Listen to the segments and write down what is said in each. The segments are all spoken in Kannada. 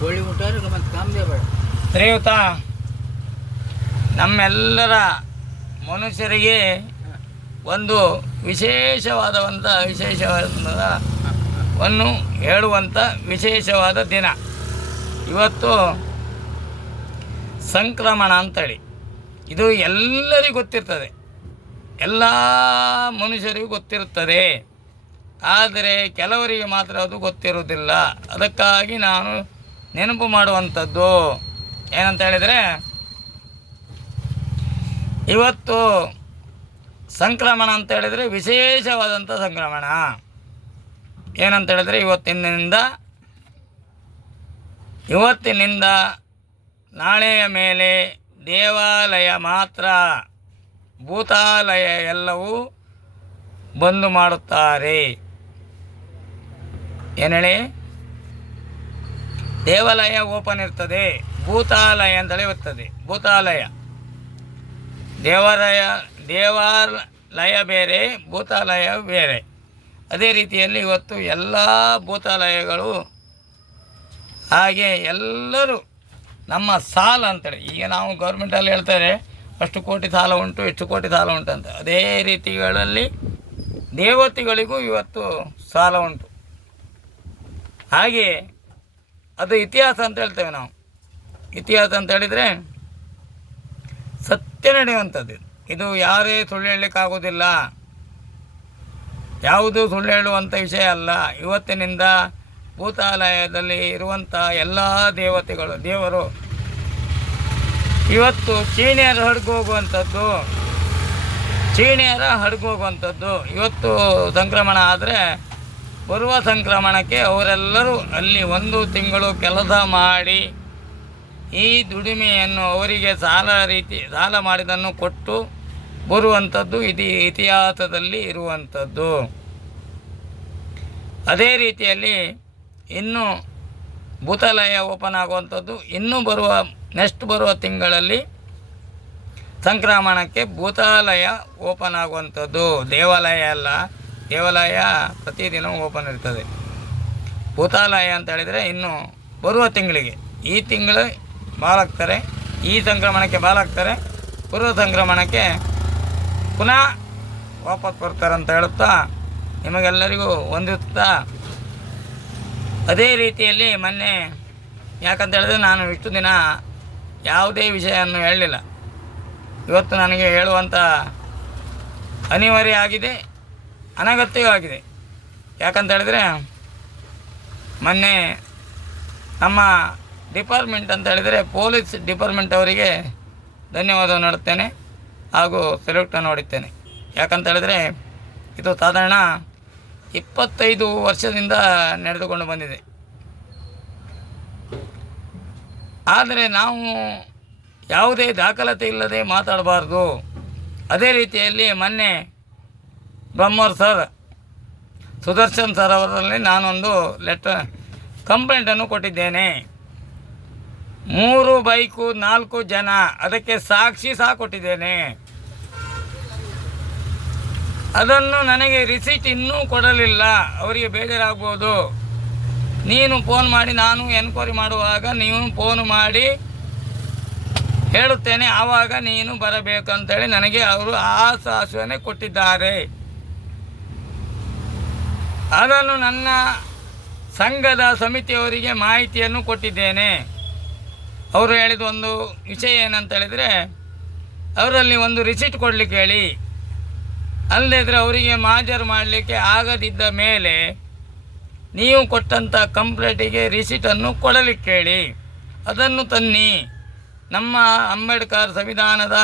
ಕೋಳಿ ಊಟ ಮತ್ತು ಕಮ್ಮಿ ಬೇಡ. ಶ್ರೀಯುತ, ನಮ್ಮೆಲ್ಲರ ಮನುಷ್ಯರಿಗೆ ಒಂದು ವಿಶೇಷವನ್ನು ಹೇಳುವಂಥ ವಿಶೇಷವಾದ ದಿನ ಇವತ್ತು. ಸಂಕ್ರಮಣ ಅಂತೇಳಿ ಇದು ಎಲ್ಲರಿಗೂ ಗೊತ್ತಿರ್ತದೆ, ಎಲ್ಲ ಮನುಷ್ಯರಿಗೂ ಗೊತ್ತಿರುತ್ತದೆ. ಆದರೆ ಕೆಲವರಿಗೆ ಮಾತ್ರ ಅದು ಗೊತ್ತಿರುವುದಿಲ್ಲ. ಅದಕ್ಕಾಗಿ ನಾನು ನೆನಪು ಮಾಡುವಂಥದ್ದು ಏನಂತ ಹೇಳಿದರೆ, ಇವತ್ತು ಸಂಕ್ರಮಣ ಅಂತ ಹೇಳಿದರೆ ವಿಶೇಷವಾದಂಥ ಸಂಕ್ರಮಣ. ಏನಂತ ಹೇಳಿದರೆ ಇವತ್ತಿನಿಂದ ನಾಳೆಯ ಮೇಲೆ ದೇವಾಲಯ ಮಾತ್ರ, ಭೂತಾಲಯ ಎಲ್ಲವೂ ಬಂದು ಮಾಡುತ್ತಾರೆ. ಏನು ಹೇಳಿ, ದೇವಾಲಯ ಓಪನ್ ಇರ್ತದೆ, ಭೂತಾಲಯ ಅಂತೇಳಿ ಇರ್ತದೆ. ದೇವಾಲಯ ಬೇರೆ, ಭೂತಾಲಯ ಬೇರೆ. ಅದೇ ರೀತಿಯಲ್ಲಿ ಇವತ್ತು ಎಲ್ಲ ಭೂತಾಲಯಗಳು ಹಾಗೆ ಎಲ್ಲರೂ ನಮ್ಮ ಸಾಲ ಅಂತೇಳಿ, ಈಗ ನಾವು ಗೌರ್ಮೆಂಟಲ್ಲಿ ಹೇಳ್ತಾರೆ ಅಷ್ಟು ಕೋಟಿ ಸಾಲ ಉಂಟು, ಇಷ್ಟು ಕೋಟಿ ಸಾಲ ಉಂಟು ಅಂತ. ಅದೇ ರೀತಿಗಳಲ್ಲಿ ದೇವತೆಗಳಿಗೂ ಇವತ್ತು ಸಾಲ ಉಂಟು. ಹಾಗೆ ಅದು ಇತಿಹಾಸ ಅಂತ ಹೇಳ್ತೇವೆ ನಾವು. ಇತಿಹಾಸ ಅಂತ ಹೇಳಿದರೆ ಸತ್ಯ ನಡೆಯುವಂಥದ್ದು. ಇದು ಯಾರೇ ಸುಳ್ಳು ಹೇಳಲಿಕ್ಕಾಗೋದಿಲ್ಲ, ಯಾವುದು ಸುಳ್ಳು ಹೇಳುವಂಥ ವಿಷಯ ಅಲ್ಲ. ಇವತ್ತಿನಿಂದ ಭೂತಾಲಯದಲ್ಲಿ ಇರುವಂಥ ಎಲ್ಲ ದೇವರು ಇವತ್ತು ಚೀಣಿಯರ ಹಡಗೋಗುವಂಥದ್ದು. ಇವತ್ತು ಸಂಕ್ರಮಣ ಆದರೆ ಬರುವ ಸಂಕ್ರಮಣಕ್ಕೆ ಅವರೆಲ್ಲರೂ ಅಲ್ಲಿ 1 ತಿಂಗಳು ಕೆಲಸ ಮಾಡಿ ಈ ದುಡಿಮೆಯನ್ನು ಅವರಿಗೆ ಸಾಲ ಮಾಡಿದ್ದನ್ನು ಕೊಟ್ಟು ಬರುವಂಥದ್ದು ಇದು ಇತಿಹಾಸದಲ್ಲಿ ಇರುವಂಥದ್ದು. ಅದೇ ರೀತಿಯಲ್ಲಿ ಇನ್ನು ಭೂತಾಲಯ ಓಪನ್ ಆಗುವಂಥದ್ದು ಇನ್ನೂ ನೆಕ್ಸ್ಟ್ ಬರುವ ತಿಂಗಳಲ್ಲಿ ಸಂಕ್ರಮಣಕ್ಕೆ ಭೂತಾಲಯ ಓಪನ್ ಆಗುವಂಥದ್ದು. ದೇವಾಲಯ ಅಲ್ಲ, ದೇವಾಲಯ ಪ್ರತಿದಿನ ಓಪನ್ ಇರ್ತದೆ. ಭೂತಾಲಯ ಅಂತ ಹೇಳಿದರೆ ಇನ್ನು ಬರುವ ತಿಂಗಳಿಗೆ, ಈ ತಿಂಗಳು ಬಾಲಾಗ್ತಾರೆ, ಈ ಸಂಕ್ರಮಣಕ್ಕೆ ಬಾಲಾಗ್ತಾರೆ, ಬರುವ ಸಂಕ್ರಮಣಕ್ಕೆ ಪುನಃ ವಾಪಸ್ ಬರ್ತಾರೆ ಅಂತ ಹೇಳುತ್ತಾ ನಿಮಗೆಲ್ಲರಿಗೂ ಹೊಂದುತ್ತಾ, ಅದೇ ರೀತಿಯಲ್ಲಿ ಮೊನ್ನೆ ಯಾಕಂತ ಹೇಳಿದ್ರೆ ನಾನು ಇಷ್ಟು ದಿನ ಯಾವುದೇ ವಿಷಯವನ್ನು ಹೇಳಲಿಲ್ಲ. ಇವತ್ತು ನನಗೆ ಹೇಳುವಂಥ ಅನಿವಾರ್ಯ ಆಗಿದೆ, ಅನಗತ್ಯವೂ ಆಗಿದೆ. ಯಾಕಂತ ಹೇಳಿದರೆ ಮೊನ್ನೆ ನಮ್ಮ ಡಿಪಾರ್ಟ್ಮೆಂಟ್ ಅಂತ ಹೇಳಿದರೆ ಪೊಲೀಸ್ ಡಿಪಾರ್ಟ್ಮೆಂಟ್ ಅವರಿಗೆ ಧನ್ಯವಾದವನ್ನು ನೀಡುತ್ತೇನೆ ಹಾಗೂ ಸೆಲ್ಯೂಟನ್ನು ಹೊಡಿತೇನೆ. ಯಾಕಂತ ಹೇಳಿದರೆ ಇದು ಸಾಧಾರಣ 25 ವರ್ಷದಿಂದ ನಡೆದುಕೊಂಡು ಬಂದಿದೆ. ಆದರೆ ನಾವು ಯಾವುದೇ ದಾಖಲಾತಿ ಇಲ್ಲದೆ ಮಾತಾಡಬಾರ್ದು. ಅದೇ ರೀತಿಯಲ್ಲಿ ಮೊನ್ನೆ ಬ್ರಹ್ಮೋರ್ ಸರ್, ಸುದರ್ಶನ್ ಸರ್ ಅವರಲ್ಲಿ ನಾನೊಂದು ಕಂಪ್ಲೇಂಟನ್ನು ಕೊಟ್ಟಿದ್ದೇನೆ. 3 ಬೈಕು 4 ಜನ, ಅದಕ್ಕೆ ಸಾಕ್ಷಿ ಸಹ ಕೊಟ್ಟಿದ್ದೇನೆ. ಅದನ್ನು ನನಗೆ ರಿಸೀಟ್ ಇನ್ನೂ ಕೊಡಲಿಲ್ಲ. ಅವರಿಗೆ ಬೇಜಾರಾಗ್ಬೋದು. ನೀನು ಫೋನ್ ಮಾಡಿ, ನಾನು ಎನ್ಕ್ವೈರಿ ಮಾಡುವಾಗ ನೀವು ಫೋನ್ ಮಾಡಿ ಹೇಳುತ್ತೇನೆ, ಆವಾಗ ನೀನು ಬರಬೇಕಂತೇಳಿ ನನಗೆ ಅವರು ಆಶ್ವಾಸನೆ ಕೊಟ್ಟಿದ್ದಾರೆ. ಅದನ್ನು ನನ್ನ ಸಂಘದ ಸಮಿತಿಯವರಿಗೆ ಮಾಹಿತಿಯನ್ನು ಕೊಟ್ಟಿದ್ದೇನೆ. ಅವರು ಹೇಳಿದ ಒಂದು ವಿಷಯ ಏನಂತ ಹೇಳಿದರೆ, ಅವರಲ್ಲಿ ಒಂದು ರಿಸೀಟ್ ಕೊಡಲಿಕ್ಕೆ ಹೇಳಿ, ಅಲ್ಲದಿದ್ದರೆ ಅವರಿಗೆ ಮಾಜರು ಮಾಡಲಿಕ್ಕೆ ಆಗದಿದ್ದ ಮೇಲೆ ನೀವು ಕೊಟ್ಟಂಥ ಕಂಪ್ಲೇಂಟಿಗೆ ರಿಸೀಟನ್ನು ಕೊಡಲಿಕ್ಕೆ ಹೇಳಿ, ಅದನ್ನು ತನ್ನಿ. ನಮ್ಮ ಅಂಬೇಡ್ಕರ್ ಸಂವಿಧಾನದ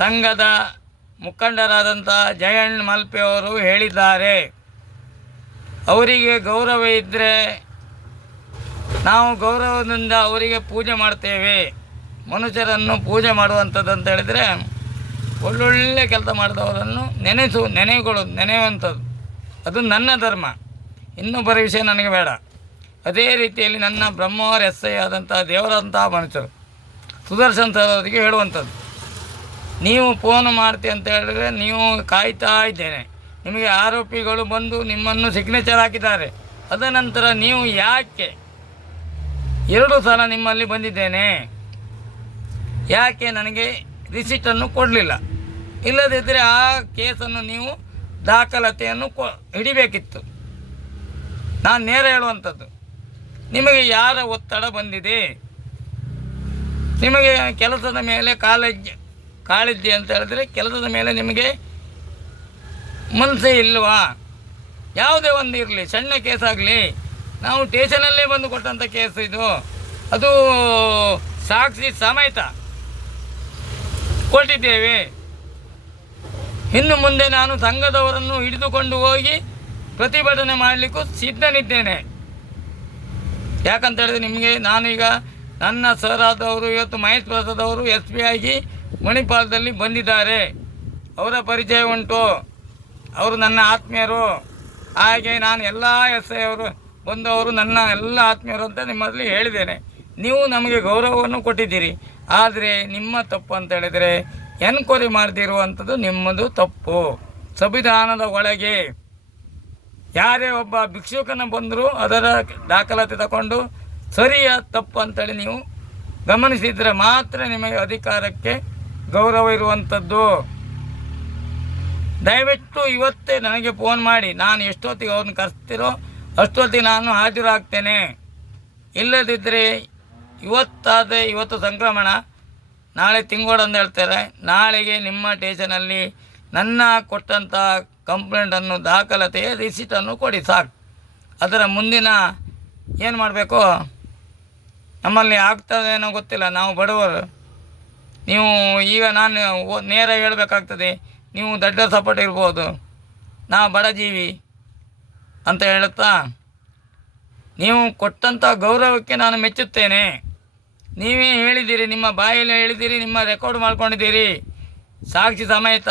ಸಂಘದ ಮುಖಂಡರಾದಂಥ ಜಯಣ್ಣ ಮಲ್ಪೆ ಅವರು ಹೇಳಿದ್ದಾರೆ, ಅವರಿಗೆ ಗೌರವ ಇದ್ದರೆ ನಾವು ಗೌರವದಿಂದ ಅವರಿಗೆ ಪೂಜೆ ಮಾಡ್ತೇವೆ. ಮನುಷ್ಯರನ್ನು ಪೂಜೆ ಮಾಡುವಂಥದ್ದು ಅಂತ ಹೇಳಿದರೆ ಒಳ್ಳೊಳ್ಳೆ ಕೆಲಸ ಮಾಡಿದವರನ್ನು ನೆನೆಯುವಂಥದ್ದು, ಅದು ನನ್ನ ಧರ್ಮ. ಇನ್ನೊಬ್ಬರ ವಿಷಯ ನನಗೆ ಬೇಡ. ಅದೇ ರೀತಿಯಲ್ಲಿ ನನ್ನ ಬ್ರಹ್ಮವರ SI ಆದಂಥ ದೇವರಂತಹ ಮನುಷ್ಯರು ಸುದರ್ಶನ್ ಸರ್ ಅವರಿಗೆ ಹೇಳುವಂಥದ್ದು, ನೀವು ಫೋನ್ ಮಾಡ್ತೀವಿ ಅಂತ ಹೇಳಿದರೆ ನೀವು ಕಾಯ್ತಾ ಇದ್ದೇನೆ. ನಿಮಗೆ ಆರೋಪಿಗಳು ಬಂದು ನಿಮ್ಮನ್ನು ಸಿಗ್ನೇಚರ್ ಹಾಕಿದ್ದಾರೆ, ಅದನಂತರ ನೀವು ಯಾಕೆ 2 ಸಲ ನಿಮ್ಮಲ್ಲಿ ಬಂದಿದ್ದೇನೆ, ಯಾಕೆ ನನಗೆ ರಿಸಿಟನ್ನು ಕೊಡಲಿಲ್ಲ? ಇಲ್ಲದಿದ್ದರೆ ಆ ಕೇಸನ್ನು ನೀವು ದಾಖಲಾತಿಯನ್ನು ಹಿಡಿಬೇಕಿತ್ತು. ನಾನು ನೇರ ಹೇಳುವಂಥದ್ದು, ನಿಮಗೆ ಯಾರ ಒತ್ತಡ ಬಂದಿದೆ? ನಿಮಗೆ ಕೆಲಸದ ಮೇಲೆ ಕಾಳಿದ್ದೆ ಅಂತ ಹೇಳಿದ್ರೆ ಕೆಲಸದ ಮೇಲೆ ನಿಮಗೆ ಮನಸ್ಸೇ ಇಲ್ವಾ? ಯಾವುದೇ ಒಂದು ಇರಲಿ, ಸಣ್ಣ ಕೇಸಾಗಲಿ, ನಾವು ಸ್ಟೇಷನಲ್ಲೇ ಬಂದು ಕೊಟ್ಟಂಥ ಕೇಸ್ ಇದು, ಅದು ಸಾಕ್ಷಿ ಸಮೇತ ಕೊಟ್ಟಿದ್ದೇವೆ. ಇನ್ನು ಮುಂದೆ ನಾನು ಸಂಘದವರನ್ನು ಹಿಡಿದುಕೊಂಡು ಹೋಗಿ ಪ್ರತಿಭಟನೆ ಮಾಡಲಿಕ್ಕೂ ಸಿದ್ಧನಿದ್ದೇನೆ. ಯಾಕಂತ ಹೇಳಿದ್ರೆ ನಿಮಗೆ ನಾನೀಗ ನನ್ನ ಸರ್ ಆದವರು ಇವತ್ತು ಮಹೇಶ್ ಪ್ರಸಾದ್ ಅವರು SP ಆಗಿ ಮಣಿಪಾಲದಲ್ಲಿ ಬಂದಿದ್ದಾರೆ. ಅವರ ಪರಿಚಯ ಉಂಟು, ಅವರು ನನ್ನ ಆತ್ಮೀಯರು. ಹಾಗೆ ನಾನು ಎಲ್ಲ SI ಅವರು ಬಂದವರು ನನ್ನ ಎಲ್ಲ ಆತ್ಮೀಯರು ಅಂತ ನಿಮ್ಮಲ್ಲಿ ಹೇಳಿದ್ದೇನೆ. ನೀವು ನಮಗೆ ಗೌರವವನ್ನು ಕೊಟ್ಟಿದ್ದೀರಿ. ಆದರೆ ನಿಮ್ಮ ತಪ್ಪು ಅಂತ ಹೇಳಿದರೆ ಎನ್ಕ್ವೈರಿ ಮಾಡದಿರುವಂಥದ್ದು ನಿಮ್ಮದು ತಪ್ಪು. ಸಂವಿಧಾನದ ಒಳಗೆ ಯಾರೇ ಒಬ್ಬ ಭಿಕ್ಷುಕನ ಬಂದರೂ ಅದರ ದಾಖಲಾತಿ ತಗೊಂಡು ಸರಿಯ ತಪ್ಪು ಅಂತೇಳಿ ನೀವು ಗಮನಿಸಿದರೆ ಮಾತ್ರ ನಿಮಗೆ ಅಧಿಕಾರಕ್ಕೆ ಗೌರವ ಇರುವಂಥದ್ದು. ದಯವಿಟ್ಟು ಇವತ್ತೇ ನನಗೆ ಫೋನ್ ಮಾಡಿ, ನಾನು ಎಷ್ಟೊತ್ತಿಗೆ ಅವ್ರನ್ನ ಕರೆಸ್ತಿರೋ ಅಷ್ಟೊತ್ತಿಗೆ ನಾನು ಹಾಜರಾಗ್ತೇನೆ. ಇಲ್ಲದಿದ್ದರೆ ಇವತ್ತು ಸಂಕ್ರಮಣ, ನಾಳೆ ತಿಂಗೋಡು ಅಂತ ಹೇಳ್ತಾರೆ. ನಾಳೆಗೆ ನಿಮ್ಮ ಸ್ಟೇಷನಲ್ಲಿ ನನ್ನ ಕೊಟ್ಟಂಥ ಕಂಪ್ಲೇಂಟನ್ನು ದಾಖಲಾತಿಯ ರಿಸಿಟನ್ನು ಕೊಡಿ ಸಾಕು. ಅದರ ಮುಂದಿನ ಏನು ಮಾಡಬೇಕು ನಮ್ಮಲ್ಲಿ ಆಗ್ತದೇನೋ ಗೊತ್ತಿಲ್ಲ, ನಾವು ಬಡವರು. ನೀವು ಈಗ ನಾನು ನೇರ ಹೇಳಬೇಕಾಗ್ತದೆ, ನೀವು ದೊಡ್ಡ ಸಪೋರ್ಟ್ ಇರ್ಬೋದು, ನಾವು ಬಡಜೀವಿ ಅಂತ ಹೇಳುತ್ತಾ ನೀವು ಕೊಟ್ಟಂಥ ಗೌರವಕ್ಕೆ ನಾನು ಮೆಚ್ಚುತ್ತೇನೆ. ನೀವೇ ಹೇಳಿದ್ದೀರಿ, ನಿಮ್ಮ ಬಾಯಲ್ಲಿ ಹೇಳಿದ್ದೀರಿ, ನಿಮ್ಮ ರೆಕಾರ್ಡ್ ಮಾಡ್ಕೊಂಡಿದ್ದೀರಿ ಸಾಕ್ಷಿ ಸಮೇತ.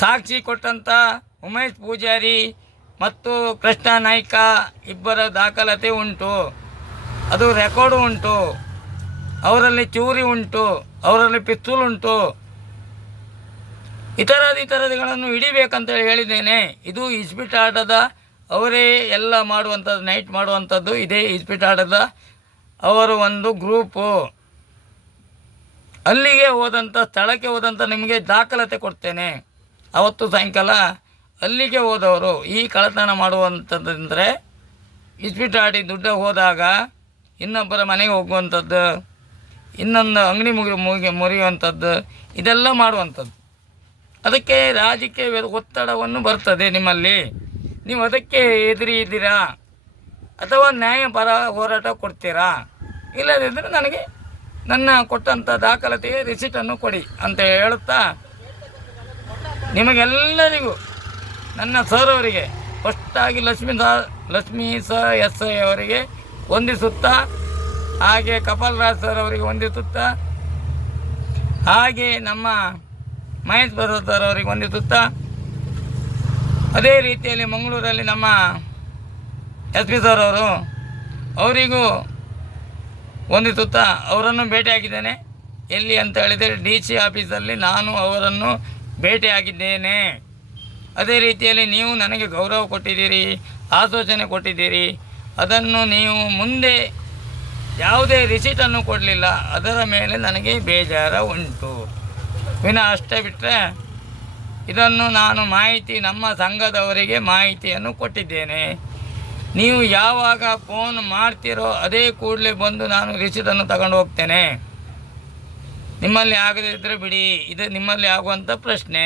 ಸಾಕ್ಷಿ ಕೊಟ್ಟಂಥ ಉಮೇಶ್ ಪೂಜಾರಿ ಮತ್ತು ಕೃಷ್ಣ ನಾಯ್ಕ ಇಬ್ಬರ ದಾಖಲಾತಿ ಉಂಟು, ಅದು ರೆಕಾರ್ಡು ಉಂಟು. ಅವರಲ್ಲಿ ಚೂರಿ ಉಂಟು, ಅವರಲ್ಲಿ ಪಿಸ್ತೂಲ್ ಉಂಟು. ಇತರದಿಗಳನ್ನು ಹಿಡಿಬೇಕಂತೇಳಿ ಹೇಳಿದ್ದೇನೆ. ಇದು ಇಸ್ಪಿಟ್ ಆಟದ ಅವರೇ ಎಲ್ಲ ಮಾಡುವಂಥದ್ದು, ನೈಟ್ ಮಾಡುವಂಥದ್ದು ಇದೇ ಇಸ್ಪಿಟ್ ಆಟದ ಅವರು ಒಂದು ಗ್ರೂಪು. ಅಲ್ಲಿಗೆ ಹೋದಂಥ ಸ್ಥಳಕ್ಕೆ ಹೋದಂಥ ನಿಮಗೆ ದಾಖಲಾತಿ ಕೊಡ್ತೇನೆ. ಅವತ್ತು ಸಾಯಂಕಾಲ ಅಲ್ಲಿಗೆ ಹೋದವರು ಈ ಕಳ್ಳತನ ಮಾಡುವಂಥದ್ದಂದರೆ ಇಸ್ಪಿಟ್ ಆಡಿ ದುಡ್ಡು ಹೋದಾಗ ಇನ್ನೊಬ್ಬರ ಮನೆಗೆ ಹೋಗುವಂಥದ್ದು, ಇನ್ನೊಂದು ಅಂಗಡಿ ಮುರಿಯುವಂಥದ್ದು, ಇದೆಲ್ಲ ಮಾಡುವಂಥದ್ದು. ಅದಕ್ಕೆ ರಾಜಕೀಯ ಒತ್ತಡವನ್ನು ಬರ್ತದೆ ನಿಮ್ಮಲ್ಲಿ. ನೀವು ಅದಕ್ಕೆ ಇದ್ದೀರಾ ಅಥವಾ ನ್ಯಾಯಪರ ಹೋರಾಟ ಕೊಡ್ತೀರಾ? ಇಲ್ಲದಿದ್ದರೆ ನನಗೆ ನನ್ನ ಕೊಟ್ಟಂಥ ದಾಖಲಾತಿಗೆ ರಿಸಿಟನ್ನು ಕೊಡಿ ಅಂತ ಹೇಳುತ್ತಾ ನಿಮಗೆಲ್ಲರಿಗೂ ನನ್ನ ಸರ್ ಅವರಿಗೆ ಫಸ್ಟಾಗಿ ಲಕ್ಷ್ಮೀ SI ಅವರಿಗೆ ವಂದಿಸುತ್ತಾ, ಹಾಗೆ ಕಪಾಲ್ ರಾಜ್ ಸರ್ ಅವರಿಗೆ ವಂದಿಸುತ್ತಾ, ಹಾಗೆ ನಮ್ಮ ಮಹೇಶ್ ಪ್ರಸಾದ್ ಸರ್ ಅವರಿಗೆ ವಂದಿಸುತ್ತಾ, ಅದೇ ರೀತಿಯಲ್ಲಿ ಮಂಗಳೂರಲ್ಲಿ ನಮ್ಮ SP ಸರ್ ಅವರಿಗೂ ವಂದಿಸುತ್ತಾ ಅವರನ್ನು ಭೇಟಿಯಾಗಿದ್ದೇನೆ. ಎಲ್ಲಿ ಅಂತ ಹೇಳಿದರೆ DC ಆಫೀಸಲ್ಲಿ ನಾನು ಅವರನ್ನು ಭೇಟಿಯಾಗಿದ್ದೇನೆ. ಅದೇ ರೀತಿಯಲ್ಲಿ ನೀವು ನನಗೆ ಗೌರವ ಕೊಟ್ಟಿದ್ದೀರಿ, ಆಶ್ವಾಸನೆ ಕೊಟ್ಟಿದ್ದೀರಿ. ಅದನ್ನು ನೀವು ಮುಂದೆ ಯಾವುದೇ ರಿಸಿಟನ್ನು ಕೊಡಲಿಲ್ಲ, ಅದರ ಮೇಲೆ ನನಗೆ ಬೇಜಾರ ಉಂಟು ವಿನಃ ಅಷ್ಟೇ ಬಿಟ್ಟರೆ ಇದನ್ನು ನಾನು ನಮ್ಮ ಸಂಘದವರಿಗೆ ಮಾಹಿತಿಯನ್ನು ಕೊಟ್ಟಿದ್ದೇನೆ. ನೀವು ಯಾವಾಗ ಫೋನ್ ಮಾಡ್ತೀರೋ ಅದೇ ಕೂಡಲೇ ಬಂದು ನಾನು ರಿಸಿಟನ್ನು ತಗೊಂಡು ಹೋಗ್ತೇನೆ. ನಿಮ್ಮಲ್ಲಿ ಆಗದಿದ್ದರೆ ಬಿಡಿ, ಇದು ನಿಮ್ಮಲ್ಲಿ ಆಗುವಂಥ ಪ್ರಶ್ನೆ.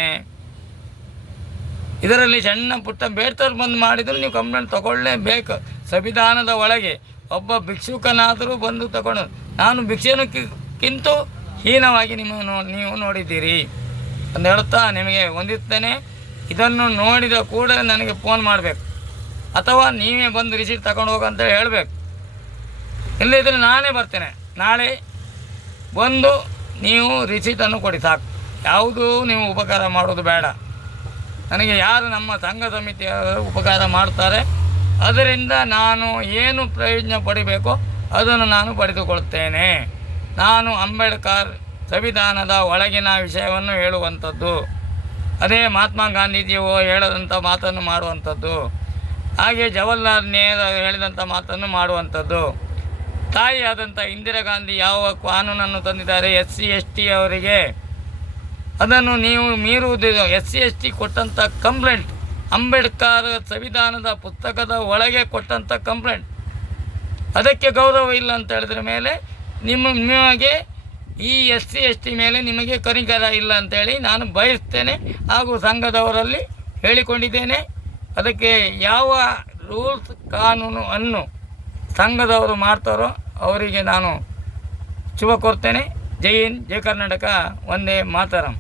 ಇದರಲ್ಲಿ ಸಣ್ಣ ಪುಟ್ಟ ಬೇಡ್ತವ್ರು ಬಂದು ಮಾಡಿದರೂ ನೀವು ಕಂಪ್ಲೇಂಟ್ ತಗೊಳ್ಳೇಬೇಕು. ಸಂವಿಧಾನದ ಒಳಗೆ ಒಬ್ಬ ಭಿಕ್ಷುಕನಾದರೂ ಬಂದು ತಗೊಂಡು, ನಾನು ಭಿಕ್ಷುಕಕ್ಕಿಂತ ಹೀನವಾಗಿ ನೀವು ನೋಡಿದ್ದೀರಿ ಅಂತ ಹೇಳುತ್ತಾ ನಿಮಗೆ ವಂದಿಸ್ತೇನೆ. ಇದನ್ನು ನೋಡಿದ ಕೂಡಲೇ ನನಗೆ ಫೋನ್ ಮಾಡಬೇಕು, ಅಥವಾ ನೀವೇ ಬಂದು ರಿಸೀಟ್ ತಗೊಂಡು ಹೋಗಂತ ಹೇಳಬೇಕು. ಇಲ್ಲದಿದ್ದರೆ ನಾನೇ ಬರ್ತೇನೆ. ನಾಳೆ ಬಂದು ನೀವು ರಿಸೀಟನ್ನು ಕೊಡಿ ಸಾಕು. ಯಾವುದೂ ನೀವು ಉಪಕಾರ ಮಾಡೋದು ಬೇಡ. ನನಗೆ ಯಾರು ನಮ್ಮ ಸಂಘ ಸಮಿತಿಯವರು ಉಪಕಾರ ಮಾಡ್ತಾರೆ ಅದರಿಂದ ನಾನು ಏನು ಪ್ರಯೋಜನ ಪಡಿಬೇಕೋ ಅದನ್ನು ನಾನು ಪಡೆದುಕೊಳ್ತೇನೆ. ನಾನು ಅಂಬೇಡ್ಕರ್ ಸಂವಿಧಾನದ ಒಳಗಿನ ವಿಷಯವನ್ನು ಹೇಳುವಂಥದ್ದು. ಅದೇ ಮಹಾತ್ಮ ಗಾಂಧೀಜಿಯು ಹೇಳದಂಥ ಮಾತನ್ನು ಮಾಡುವಂಥದ್ದು, ಹಾಗೆ ಜವಾಹರ್ಲಾಲ್ ನೆಹರು ಹೇಳಿದಂಥ ಮಾತನ್ನು ಮಾಡುವಂಥದ್ದು. ತಾಯಿಯಾದಂಥ ಇಂದಿರಾ ಗಾಂಧಿ ಯಾವ ಕಾನೂನನ್ನು ತಂದಿದ್ದಾರೆ SC/ST ಅವರಿಗೆ, ಅದನ್ನು ನೀವು ಮೀರುವುದಿಲ್ಲ. SC/ST ಕೊಟ್ಟಂಥ ಕಂಪ್ಲೇಂಟ್, ಅಂಬೇಡ್ಕರ್ ಸಂವಿಧಾನದ ಪುಸ್ತಕದ ಒಳಗೆ ಕೊಟ್ಟಂಥ ಕಂಪ್ಲೇಂಟ್, ಅದಕ್ಕೆ ಗೌರವ ಇಲ್ಲ ಅಂತ ಹೇಳಿದ್ರ ಮೇಲೆ ನಿಮಗೆ ಈ SC/ST ಮೇಲೆ ನಿಮಗೆ ಕನಿಕರ ಇಲ್ಲ ಅಂತೇಳಿ ನಾನು ಬಯಸ್ತೇನೆ ಹಾಗೂ ಸಂಘದವರಲ್ಲಿ ಹೇಳಿಕೊಂಡಿದ್ದೇನೆ. ಅದಕ್ಕೆ ಯಾವ ರೂಲ್ಸ್ ಕಾನೂನು ಅನ್ನು ಸಂಘದವರು ಮಾಡ್ತಾರೋ ಅವರಿಗೆ ನಾನು ಶುಭ ಕೋರ್ತೇನೆ. ಜೈ ಹಿಂದ್, ಜೈ ಕರ್ನಾಟಕ, ವಂದೇ ಮಾತರಂ.